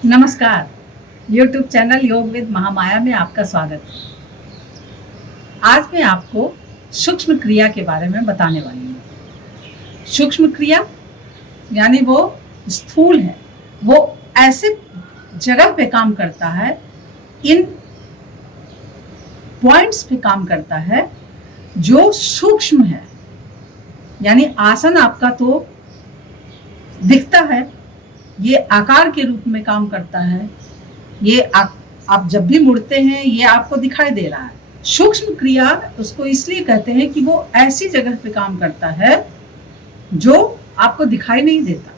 नमस्कार। YouTube channel योग with Mahamaya में आपका स्वागत है। आज मैं आपको सूक्ष्म क्रिया के बारे में बताने वाली हूँ। सूक्ष्म क्रिया यानी वो स्थूल है, वो ऐसे जगह पे काम करता है, इन पॉइंट्स पे काम करता है जो सूक्ष्म है। यानी आसन आपका तो दिखता है, ये आकार के रूप में काम करता है, ये आप जब भी मुड़ते हैं ये आपको दिखाई दे रहा है। सूक्ष्म क्रिया उसको इसलिए कहते हैं कि वो ऐसी जगह पे काम करता है जो आपको दिखाई नहीं देता,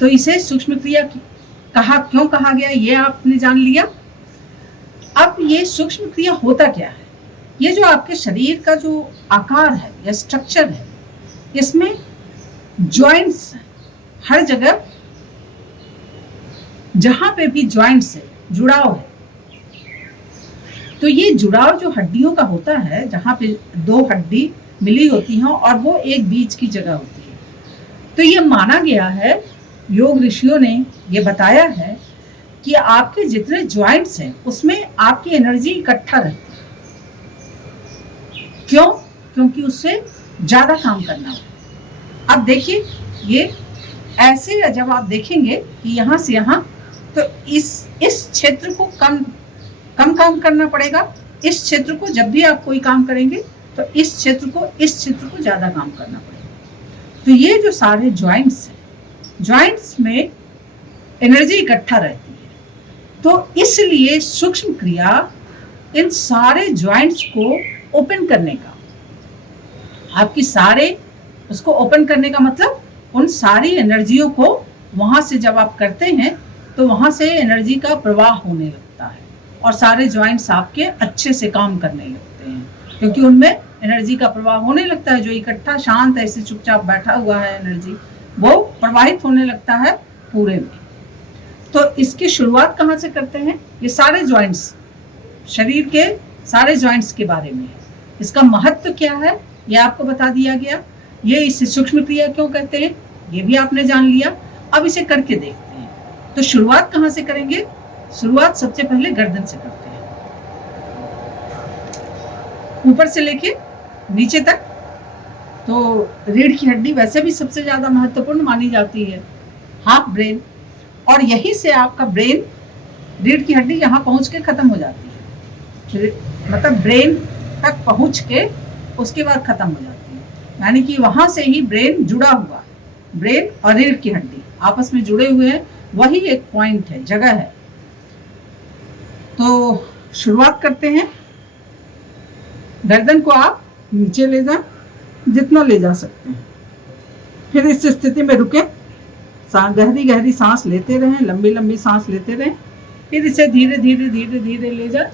तो इसे सूक्ष्म क्रिया क्यों कहा गया ये आपने जान लिया। अब ये सूक्ष्म क्रिया होता क्या है? ये जो आपके शरीर का जो आकार है या स्ट्रक्चर है, इसमें जॉइंट्स हर जगह, जहां पे भी जॉइंट्स है, जुड़ाव है, तो ये जुड़ाव जो हड्डियों का होता है, जहां पे दो हड्डी मिली होती हैं और वो एक बीच की जगह होती है, तो ये माना गया है, योग ऋषियों ने ये बताया है कि आपके जितने जॉइंट्स हैं उसमें आपकी एनर्जी इकट्ठा रहती है। क्यों? क्योंकि उससे ज्यादा काम करना होगा। अब देखिए, ये ऐसे जब आप देखेंगे कि यहाँ से यहाँ, तो इस क्षेत्र को कम काम करना पड़ेगा। इस क्षेत्र को जब भी आप कोई काम करेंगे तो इस क्षेत्र को ज्यादा काम करना पड़ेगा। तो ये जो सारे जॉइंट्स हैं, जॉइंट्स में एनर्जी इकट्ठा रहती है, तो इसलिए सूक्ष्म क्रिया इन सारे जॉइंट्स को ओपन करने का, आपकी सारे उसको ओपन करने का मतलब उन सारी एनर्जियों को वहां से जब आप करते हैं तो वहां से एनर्जी का प्रवाह होने लगता है और सारे जॉइंट्स आपके अच्छे से काम करने लगते हैं, क्योंकि उनमें एनर्जी का प्रवाह होने लगता है। जो इकट्ठा शांत ऐसे चुपचाप बैठा हुआ है, एनर्जी वो प्रवाहित होने लगता है पूरे में। तो इसकी शुरुआत कहाँ से करते हैं? ये सारे जॉइंट्स, शरीर के सारे जॉइंट्स के बारे में है। इसका महत्व क्या है ये आपको बता दिया गया। ये इसे सूक्ष्म क्रिया क्यों कहते हैं ये भी आपने जान लिया। अब इसे करके देखते हैं। तो शुरुआत कहाँ से करेंगे? शुरुआत सबसे पहले गर्दन से करते हैं, ऊपर से लेके नीचे तक। तो रीढ़ की हड्डी वैसे भी सबसे ज्यादा महत्वपूर्ण मानी जाती है, हाफ ब्रेन, और यहीं से आपका ब्रेन, रीढ़ की हड्डी यहाँ पहुंच के खत्म हो जाती है, मतलब ब्रेन तक पहुंच के उसके बाद खत्म हो जाती है। यानी कि वहां से ही ब्रेन जुड़ा हुआ, ब्रेन और रीढ़ की हड्डी आपस में जुड़े हुए हैं, वही एक पॉइंट है, जगह है। तो शुरुआत करते हैं। गर्दन को आप नीचे ले जाएं, जितना ले जा सकते हैं। फिर इस स्थिति में रुकें, गहरी गहरी सांस लेते रहें, लंबी लंबी सांस लेते रहें। फिर इसे धीरे धीरे धीरे धीरे ले जाएं।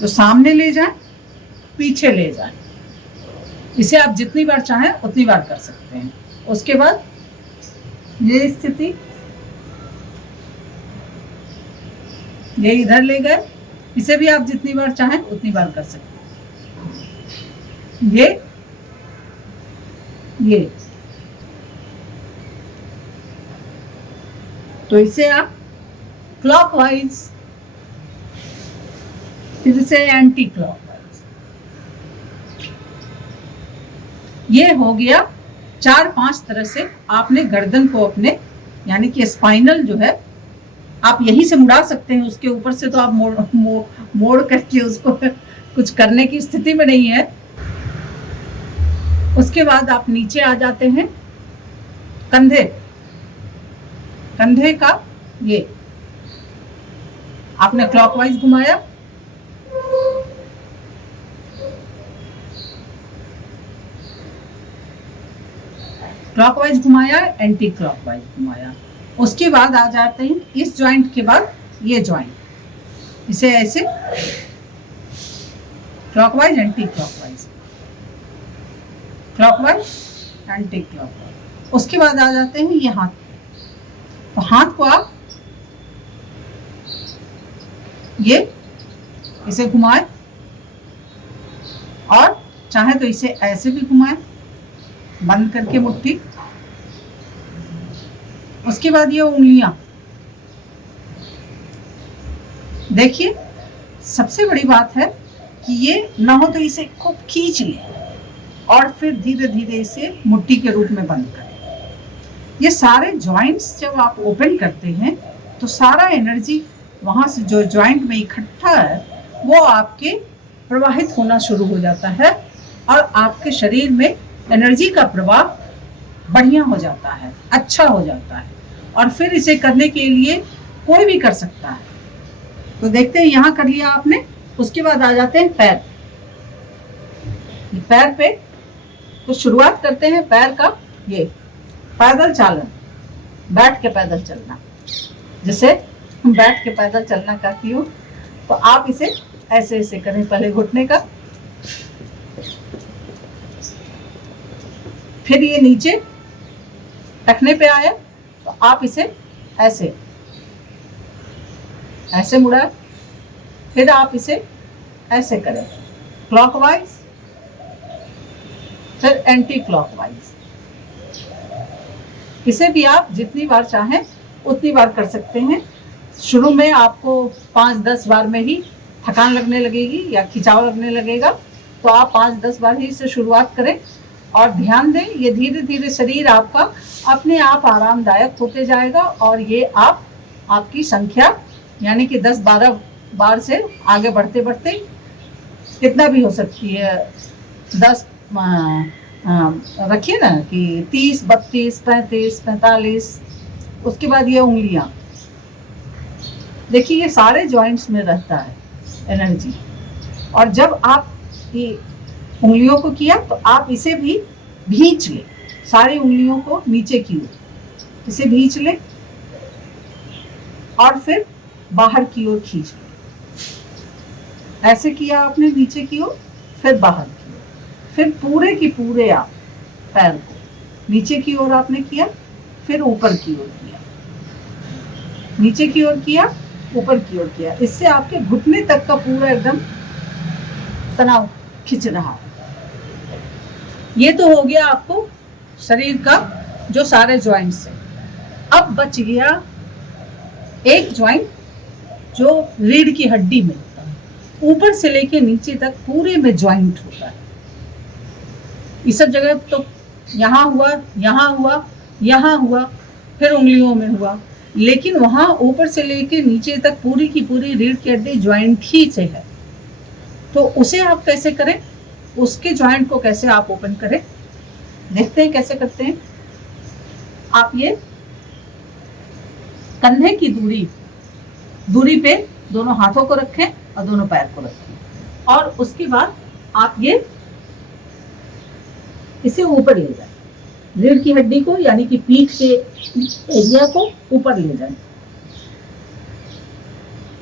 तो सामने ले जाएं, पीछे ले जाएं। इसे आप जितनी बार चाहें उतनी बार कर सकते हैं। उसके बाद ये स्थिति, ये इधर ले गए, इसे भी आप जितनी बार चाहें उतनी बार कर सकते हैं। ये तो इसे आप क्लॉकवाइज, फिर से एंटी क्लॉकवाइज। ये हो गया 4-5 तरह से आपने गर्दन को अपने, यानी कि स्पाइनल जो है, आप यहीं से मुड़ा सकते हैं। उसके ऊपर से तो आप मोड़ करके उसको कुछ करने की स्थिति में नहीं है। उसके बाद आप नीचे आ जाते हैं। कंधे का ये आपने क्लॉकवाइज घुमाया, क्लॉकवाइज घुमाया, एंटी क्लॉकवाइज घुमाया। उसके बाद आ जाते हैं इस जॉइंट के बाद ये जॉइंट, इसे ऐसे clockwise anti clockwise, clockwise anti clockwise. उसके बाद आ जाते हैं ये हाथ। तो हाथ को आप ये इसे घुमाएं और चाहे तो इसे ऐसे भी घुमाएं, बंद करके मुट्ठी। उसके बाद ये उंगलियां, देखिए सबसे बड़ी बात है कि ये ना हो तो इसे खूब खींच ले और फिर धीरे धीरे इसे मुट्ठी के रूप में बंद करें। ये सारे जॉइंट्स जब आप ओपन करते हैं तो सारा एनर्जी वहाँ से जो जॉइंट में इकट्ठा है वो आपके प्रवाहित होना शुरू हो जाता है और आपके शरीर में एनर्जी का प्रवाह बढ़िया हो जाता है, अच्छा हो जाता है। और फिर इसे करने के लिए कोई भी कर सकता है। तो देखते हैं, यहाँ कर लिया आपने। उसके बाद आ जाते हैं पैर। पैर पे तो शुरुआत करते हैं पैर का ये पैदल चालन, बैठ के पैदल चलना। जैसे बैठ के पैदल चलना कहती हूँ तो आप इसे ऐसे ऐसे करें, पहले घुटने का, फिर ये नीचे टखने पे आया तो आप इसे ऐसे ऐसे मुड़ा, फिर आप इसे ऐसे करें क्लॉकवाइज, फिर एंटी क्लॉकवाइज। इसे भी आप जितनी बार चाहें उतनी बार कर सकते हैं। शुरू में आपको 5-10 बार में ही थकान लगने लगेगी या खिंचाव लगने लगेगा, तो आप 5-10 बार ही से शुरुआत करें और ध्यान दें ये धीरे धीरे शरीर आपका अपने आप आरामदायक होते जाएगा और ये आपकी संख्या यानी कि 10-12 बार से आगे बढ़ते बढ़ते कितना भी हो सकती है, 10 रखिए ना कि 30, 32, 35, 45। उसके बाद ये उंगलियां, देखिए ये सारे जॉइंट्स में रहता है एनर्जी। और जब आप ये उंगलियों को किया तो आप इसे भी भींच ले, सारी उंगलियों को नीचे की ओर इसे भींच ले और फिर बाहर की ओर खींच ले। ऐसे किया आपने नीचे की ओर, फिर बाहर की ओर, फिर पूरे की पूरे आप पैर को नीचे की ओर आपने किया, फिर ऊपर की ओर किया, नीचे की ओर किया, ऊपर की ओर किया। इससे आपके घुटने तक का पूरा एकदम तनाव खिंच रहा है। ये तो हो गया आपको शरीर का जो सारे जॉइंट्स है। अब बच गया एक जॉइंट जो रीढ़ की हड्डी में होता है, ऊपर से लेके नीचे तक पूरे में जॉइंट होता है। इस सब जगह तो यहाँ हुआ, यहाँ हुआ, यहाँ हुआ, फिर उंगलियों में हुआ, लेकिन वहाँ ऊपर से लेके नीचे तक पूरी की पूरी रीढ़ की हड्डी जॉइंट ही से है। तो उसे आप कैसे करें, उसके जॉइंट को कैसे आप ओपन करें, देखते हैं कैसे करते हैं। आप ये कंधे की दूरी पे दोनों हाथों को रखें और दोनों पैर को रखें और उसके बाद आप ये इसे ऊपर ले जाएं, रीढ़ की हड्डी को यानी कि पीठ के एरिया को ऊपर ले जाएं,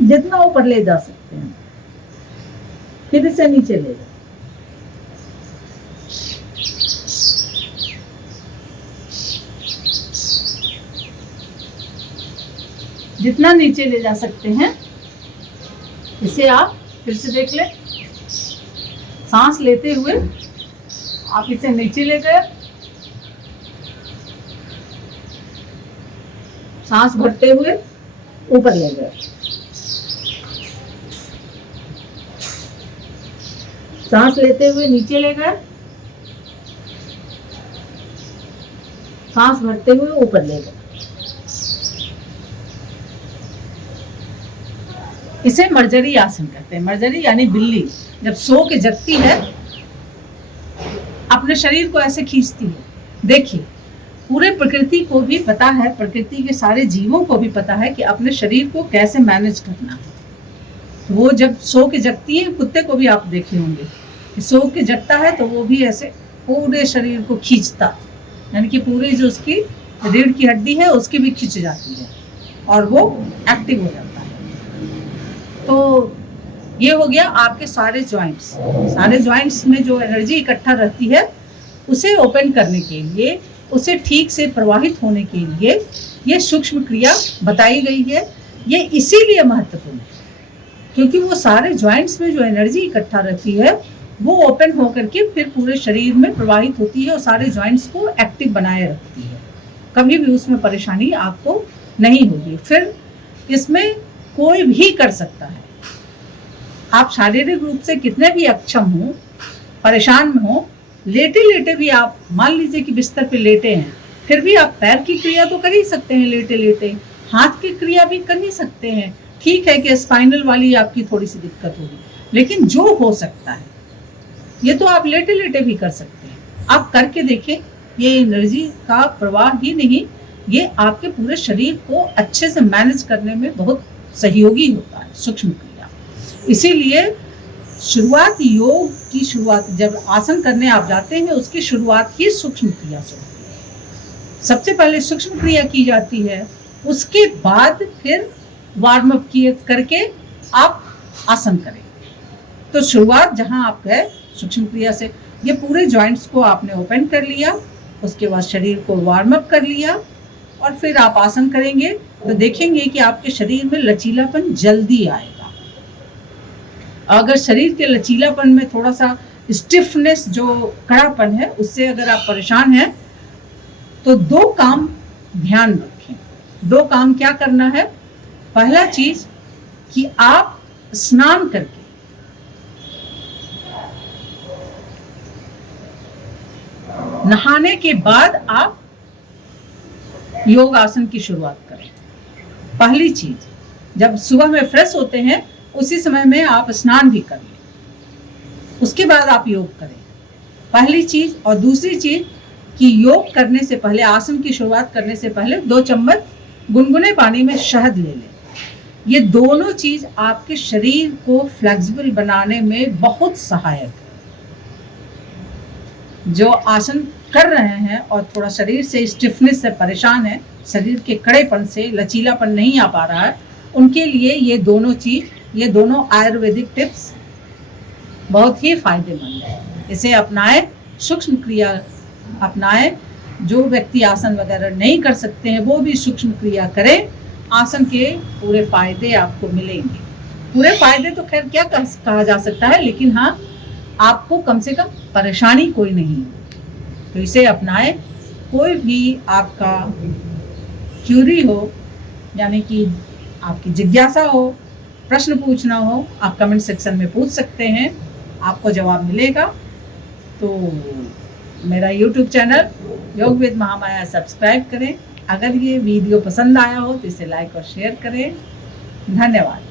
जितना ऊपर ले जा सकते हैं। फिर इसे नीचे ले जाएं, जितना नीचे ले जा सकते हैं। इसे आप फिर से देख लें, सांस लेते हुए आप इसे नीचे ले गए, सांस भरते हुए ऊपर ले गए, सांस लेते हुए नीचे ले गए, सांस भरते हुए ऊपर ले गए। इसे मर्जरी आसन कहते हैं। मर्जरी यानी बिल्ली जब सो के जगती है अपने शरीर को ऐसे खींचती है। देखिए पूरे प्रकृति को भी पता है, प्रकृति के सारे जीवों को भी पता है कि अपने शरीर को कैसे मैनेज करना है। तो वो जब सो के जगती है, कुत्ते को भी आप देखे होंगे कि सो के जगता है तो वो भी ऐसे पूरे शरीर को खींचता, यानी कि पूरी जो उसकी रीढ़ की हड्डी है उसकी भी खिंच जाती है और वो एक्टिव हो जाता है। तो ये हो गया आपके सारे जॉइंट्स। सारे जॉइंट्स में जो एनर्जी इकट्ठा रहती है उसे ओपन करने के लिए, उसे ठीक से प्रवाहित होने के लिए ये सूक्ष्म क्रिया बताई गई है। ये इसीलिए महत्वपूर्ण है क्योंकि वो सारे जॉइंट्स में जो एनर्जी इकट्ठा रहती है वो ओपन होकर के फिर पूरे शरीर में प्रवाहित होती है और सारे जॉइंट्स को एक्टिव बनाए रखती है। कभी भी उसमें परेशानी आपको नहीं होगी। फिर इसमें कोई भी कर सकता है। आप शारीरिक रूप से कितने भी अक्षम हो, परेशान हो, लेटे लेटे भी आप मान लीजिए कि बिस्तर पे लेटे हैं, फिर भी आप पैर की क्रिया तो कर ही सकते हैं लेटे लेटे, हाथ की क्रिया भी कर ही सकते हैं। ठीक है कि स्पाइनल वाली आपकी थोड़ी सी दिक्कत होगी, लेकिन जो हो सकता है ये तो आप लेटे लेटे भी कर सकते हैं। आप करके देखें, ये एनर्जी का प्रवाह ही नहीं, ये आपके पूरे शरीर को अच्छे से मैनेज करने में बहुत सहयोगी होता है, सूक्ष्म क्रिया। इसीलिए शुरुआत, योग की शुरुआत जब आसन करने आप जाते हैं उसकी शुरुआत ही सूक्ष्म क्रिया से होती है। सबसे पहले सूक्ष्म क्रिया की जाती है, उसके बाद फिर वार्म अप करके आप आसन करें। तो शुरुआत जहां आप गए सूक्ष्म क्रिया से, ये पूरे जॉइंट्स को आपने ओपन कर लिया, उसके बाद शरीर को वार्म अप कर लिया और फिर आप आसन करेंगे तो देखेंगे कि आपके शरीर में लचीलापन जल्दी आएगा। अगर शरीर के लचीलापन में थोड़ा सा स्टिफनेस, जो कड़ापन है, उससे अगर आप परेशान हैं तो दो काम ध्यान रखें। दो काम क्या करना है? पहला चीज कि आप स्नान करके नहाने के बाद आप योग आसन की शुरुआत करें। पहली चीज, जब सुबह में फ्रेश होते हैं उसी समय में आप स्नान भी कर लें, उसके बाद आप योग करें, पहली चीज। और दूसरी चीज कि योग करने से पहले, आसन की शुरुआत करने से पहले 2 चम्मच गुनगुने पानी में शहद ले लें। ये दोनों चीज आपके शरीर को फ्लेक्सिबल बनाने में बहुत सहायक है। जो आसन कर रहे हैं और थोड़ा शरीर से स्टिफनेस से परेशान है, शरीर के कड़ेपन से लचीलापन नहीं आ पा रहा है, उनके लिए ये दोनों चीज, ये दोनों आयुर्वेदिक टिप्स बहुत ही फायदेमंद है। इसे अपनाएं, सूक्ष्म क्रिया अपनाएं। जो व्यक्ति आसन वगैरह नहीं कर सकते हैं वो भी सूक्ष्म क्रिया करें, आसन के पूरे फायदे आपको मिलेंगे। पूरे फायदे तो खैर क्या कहा जा सकता है, लेकिन हाँ, आपको कम से कम परेशानी कोई नहीं हो। तो इसे अपनाएं। कोई भी आपका क्यूरी हो, यानी कि आपकी जिज्ञासा हो, प्रश्न पूछना हो, आप कमेंट सेक्शन में पूछ सकते हैं, आपको जवाब मिलेगा। तो मेरा YouTube चैनल योग विद महामाया सब्सक्राइब करें। अगर ये वीडियो पसंद आया हो तो इसे लाइक और शेयर करें। धन्यवाद।